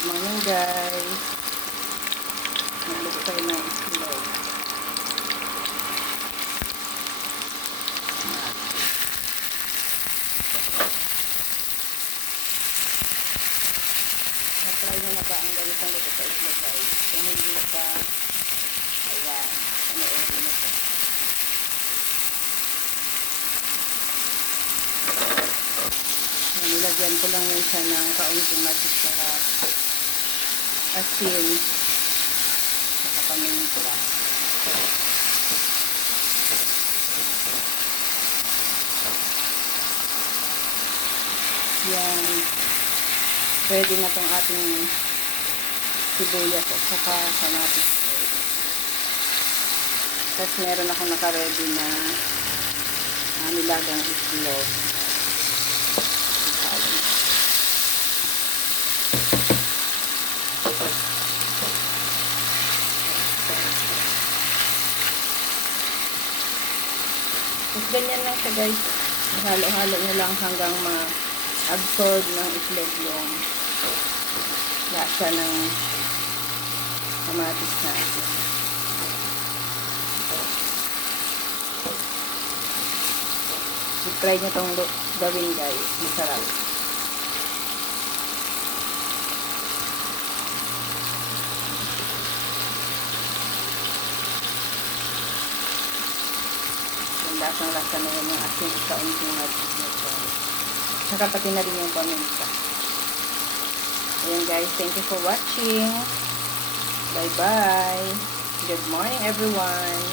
Good morning guys. Nagluto tayo ng itlog. Na-try nyo na ba ang ganitong luto sa itlog guys? Kung hindi pa, ayan, panoorin nyo po. Nilagyan ko lang yun siya ng kaunting masisarap, asin, at paminta. Yan. Pwede na tong ating sibuyas at saka kamatis. Tapos meron akong naka-ready na nilagang itlog. Tapos ganyan lang siya guys. Halo-halo nyo lang hanggang ma-absorb ng itlog yung lasa ng kamatis natin. I-try nyo itong gawin guys. Masarap. Lasang-lasa na yun yung asin at kaunting magic nito. Saka pati na rin yung paminta. Ayan guys, thank you for watching. Bye-bye. Good morning everyone.